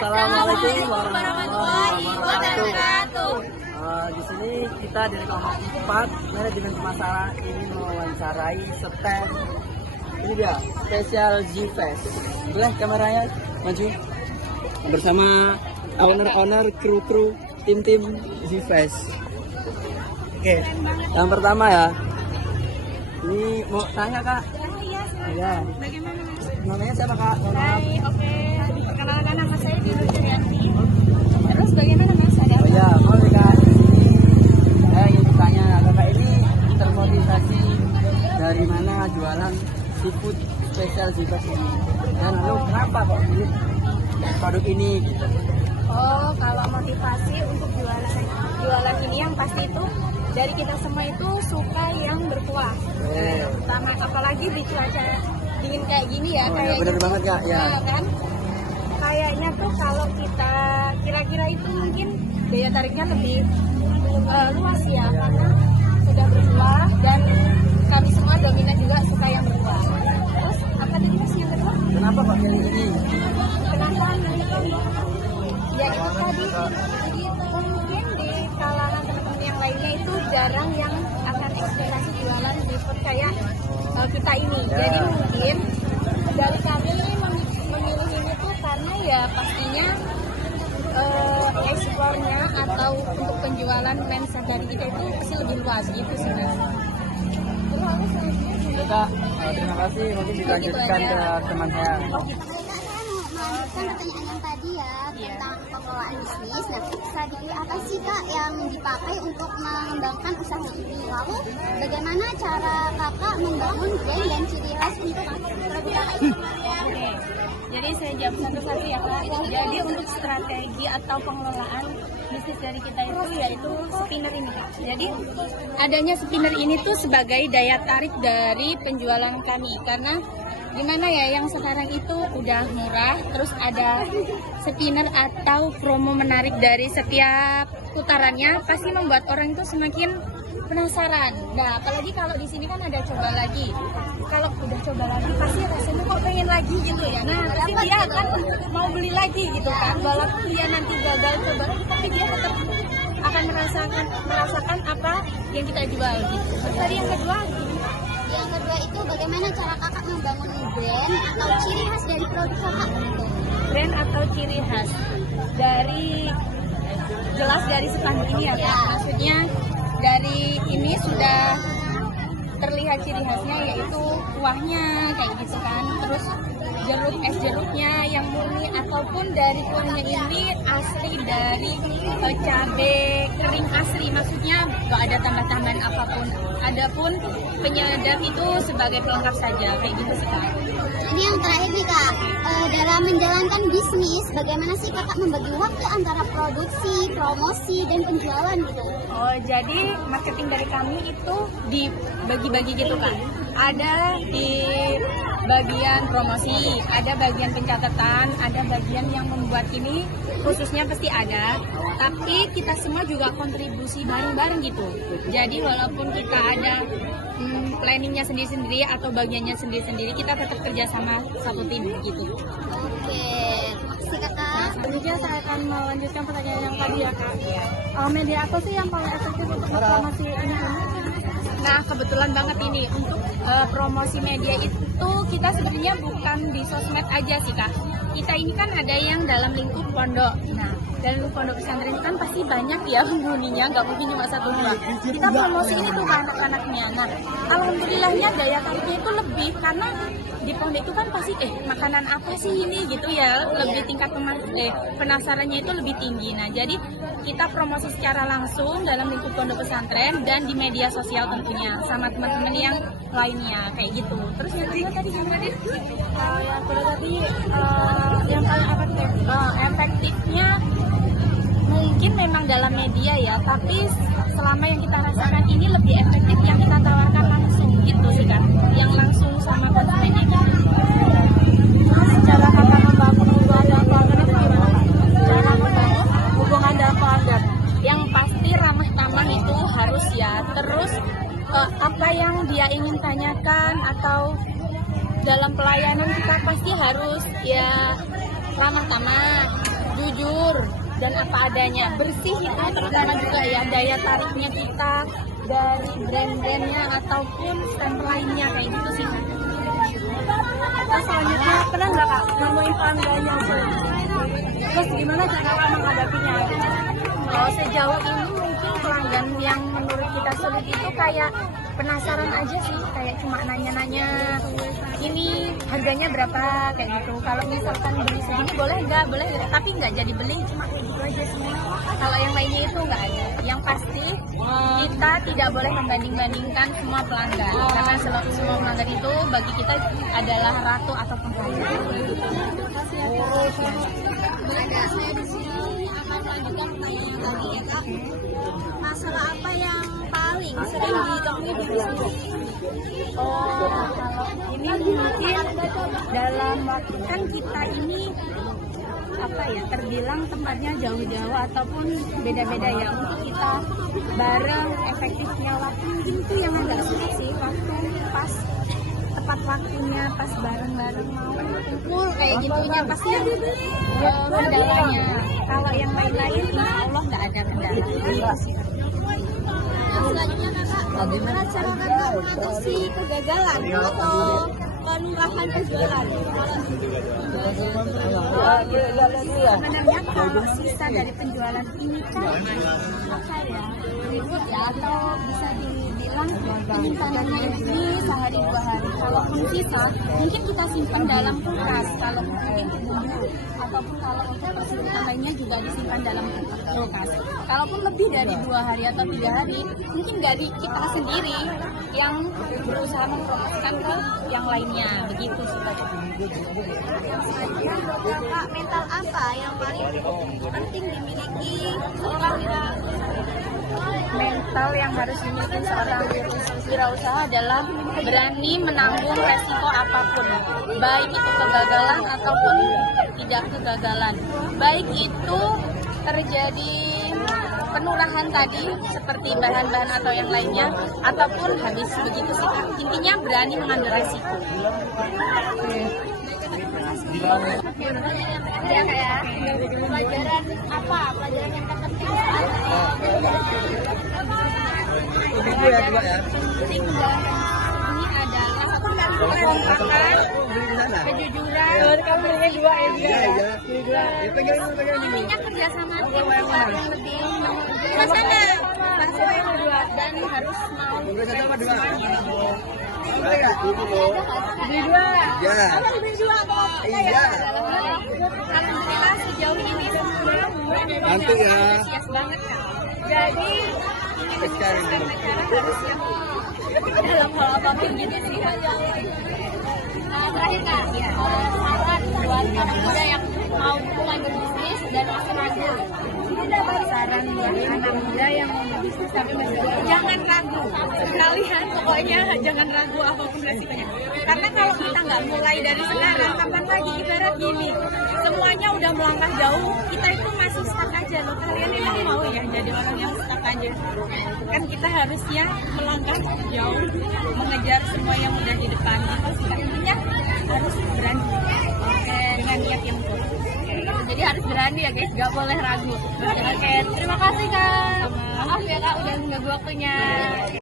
Assalamualaikum warahmatullahi wabarakatuh. Di sini kita dari kelompok 4 manajemen pemasaran ini mewawancarai stand. Ini dia spesial Z-Fest. Boleh kameranya maju bersama owner kru tim Z-Fest. Oke, yang pertama ya. Ini mau tanya kak. Ya. Bagaimana Mas? Namanya siapa kak? Hai, oke. Perkenalkan nama saya Dino Jurianti. Terus bagaimana Mas? Ada Oh ya, mau nih kak. Saya ingin bertanya, kakak ini termotivasi dari mana jualan seafood spesial Z-Fest ini? Dan lalu kenapa kok pilih produk ini? Gitu. Oh, kalau motivasi untuk jualan ini yang pasti itu dari kita semua itu suka yang berkuah. Pertama, apalagi di cuaca dingin kayak gini ya, Oh, kayak ya, bener banget kak ya. Nah, kan kayaknya tuh kalau kita kira-kira itu mungkin daya tariknya lebih luas ya, karena sudah berkuah dan kami semua dominan juga suka yang berkuah. Terus apa tadi Mas yang kedua? Kenapa kok pilih ini? Kenapa ya itu tadi, jadi mungkin di kalangan teman-teman yang lainnya itu jarang yang akan eksplorasi jualan seafood kayak kita ini. Ya. Jadi mungkin dari kami memilih ini tuh karena ya pastinya ekspornya atau untuk penjualan lensa dari kita itu pasti lebih luas gitu sih Mas. Terus aku selanjutnya Ya, kak, terima kasih. Mungkin dilanjutkan ke teman saya. Melanjutkan pertanyaan yang tadi ya tentang pengelolaan bisnis. Nah, strategi apa sih kak yang dipakai untuk mengembangkan usaha ini? Lalu bagaimana cara kakak membangun brand dan ciri khas untuk produk kakak ini? Oke, jadi saya jawab satu-satu ya Kak. Jadi untuk strategi atau pengelolaan bisnis dari kita itu yaitu spinner ini Kak. Jadi adanya spinner ini tuh sebagai daya tarik dari penjualan kami, karena gimana ya, yang sekarang itu udah murah, terus ada spinner atau promo menarik dari setiap putarannya pasti membuat orang itu semakin penasaran. Nah, apalagi kalau di sini kan ada coba lagi. Kalau udah coba lagi pasti rasanya kok pengen lagi gitu ya. Nah, pasti dia akan mau beli lagi gitu kan. Walaupun dia nanti gagal coba lagi, tapi dia tetap akan merasakan apa yang kita jual gitu. Terus tadi yang kedua, Yang kedua itu bagaimana cara kakak membangun brand atau ciri khas dari produk kakak? brand atau ciri khas dari jelas dari spanduk ini ya Kak. Maksudnya dari ini sudah terlihat ciri khasnya yaitu kuahnya kayak gitu kan, terus es jeruknya yang murni ataupun dari kuahnya ini asli dari cabai kering asli, maksudnya nggak ada tambah-tambahan apapun. Adapun penyedap itu sebagai pelengkap saja kayak gitu sih Kak. Ini yang terakhir nih kak, dalam menjalankan bisnis, bagaimana sih kakak membagi waktu antara produksi, promosi, dan penjualan gitu? Oh, jadi marketing dari kami itu dibagi-bagi gitu kan. Ada di bagian promosi, ada bagian pencatatan, ada bagian yang membuat ini khususnya pasti ada. Tapi kita semua juga kontribusi bareng-bareng gitu. Jadi walaupun kita ada planningnya sendiri-sendiri atau bagiannya sendiri-sendiri, kita tetap kerja sama satu tim gitu. Oke, terima kasih kakak. Selanjutnya saya akan melanjutkan pertanyaan yang tadi ya Kak. Media apa sih yang paling efektif untuk promosi ini? Nah, kebetulan banget ini untuk promosi media itu kita sebenarnya bukan di sosmed aja sih Kak. Kita ini kan ada yang dalam lingkup pondok. Nah, dalam lingkup pondok pesantren kan pasti banyak ya penghuninya, nggak mungkin cuma satu dua. Kita promosi ini tuh ke anak-anaknya. Nah, alhamdulillahnya daya tariknya itu lebih karena di pondok itu kan pasti makanan apa sih ini gitu ya, lebih tingkat penasarannya itu lebih tinggi. Nah, jadi kita promosi secara langsung dalam lingkup pondok pesantren dan di media sosial tentunya sama teman-teman yang lainnya kayak gitu. Terus yang kedua tadi gimana deh? Yang kedua tadi yang paling efektifnya mungkin memang dalam media ya, tapi selama yang kita rasakan ini lebih efektif yang kita tawarkan langsung gitu sih kan, yang langsung sama konsumennya gitu. Cara kakak membangun hubungan dalam pelanggan itu gimana? Cara membangun hubungan dalam pelanggan yang pasti ramah tamah itu harus ya. Terus apa yang dia ingin tanyakan atau dalam pelayanan kita pasti harus ya ramah tamah. dan apa adanya, bersih itu terutama juga ya, daya tariknya kita dari brand-brandnya ataupun stand lainnya kayak gitu sih. Terus selanjutnya pernah nggak kak nemuin pelanggannya? Terus gimana cara kak menghadapinya? Kalau sejauh ini mungkin pelanggan yang menurut kita sulit itu kayak penasaran aja sih, kayak cuma nanya-nanya ini harganya berapa kayak gitu. Kalau misalkan beli segini boleh nggak, tapi nggak jadi beli, cuma kayak gitu aja sih. Kalau yang lainnya itu nggak ada. Yang pasti kita tidak boleh membanding-bandingkan semua pelanggan, karena semua pelanggan itu bagi kita adalah ratu ataupun raja. Saya di sini akan melanjutkan pertanyaan tadi ya kak. Masalah apa yang paling sering ditemui di bisnis? Oh, kalau ini mungkin dalam waktu kan kita ini apa ya, terbilang tempatnya jauh-jauh ataupun beda-beda ya, untuk kita bareng efektifnya waktu mungkin itu yang agak sulit sih, waktu pas tepat waktunya, pas bareng-bareng mau kumpul kayak gitunya pasti kendalanya. Kalau yang lain-lain insya Allah nggak ada kendala gitu sih. Yang selanjutnya kakak, bagaimana cara kakak mengatasi kegagalan atau penularan penjualan? Sebenarnya kalau sisa dari penjualan ini kan apa ya, ribut ya, atau bisa dibilang penyimpanannya ini sehari 2 hari. Kalaupun sisa mungkin kita simpan dalam kulkas, kalau mungkin bumbu ataupun kalau untuk kesulitan lainnya juga disimpan dalam kulkas. Kalaupun lebih dari 2 hari atau 3 hari, mungkin dari kita sendiri yang berusaha mempromosikan ke yang lainnya, begitu sih Kak. Kak, mental apa yang paling penting dimiliki seorang Mental yang harus dimiliki seorang wirausaha adalah berani menanggung resiko apapun, baik itu kegagalan ataupun tidak kegagalan, baik itu terjadi penulahan tadi seperti bahan-bahan atau yang lainnya, ataupun habis, begitu sih. Intinya berani mengambil resiko. Ya kak ya, pelajaran apa? Pelajaran yang terpenting Penting ini adalah satu kali kekompakan, kejujuran, Kamu belinya 2 ya juga ya? intinya kerjasama tim yang lebih sana yang kedua, dan harus mau semuanya. Beli 2. Ya. Iya. Alhamdulillah sejauh ini semua Bantu ya. antusias banget kan. Jadi ini menyukseskan acara harus yang dalam hal apapun gitu sih. terakhir kak, saran buat anak muda yang mau mulai berbisnis dan masih ragu. Saran buat anak muda yang mau berbisnis tapi masih ragu, jangan ragu sekalian, pokoknya jangan ragu apapun resikonya, karena kalau kita nggak mulai dari sekarang, kapan lagi? Ibarat gini, semuanya udah melangkah jauh, kita itu masih stuck aja loh. Kalian emang mau ya jadi orang yang stuck aja? Kan kita harusnya melangkah jauh, mengejar semua yang udah di depan. Intinya harus berani, dengan niat yang kuat. Jadi harus berani ya guys, gak boleh ragu. Oke, terima kasih kak. Maaf ya kak udah mengganggu waktunya.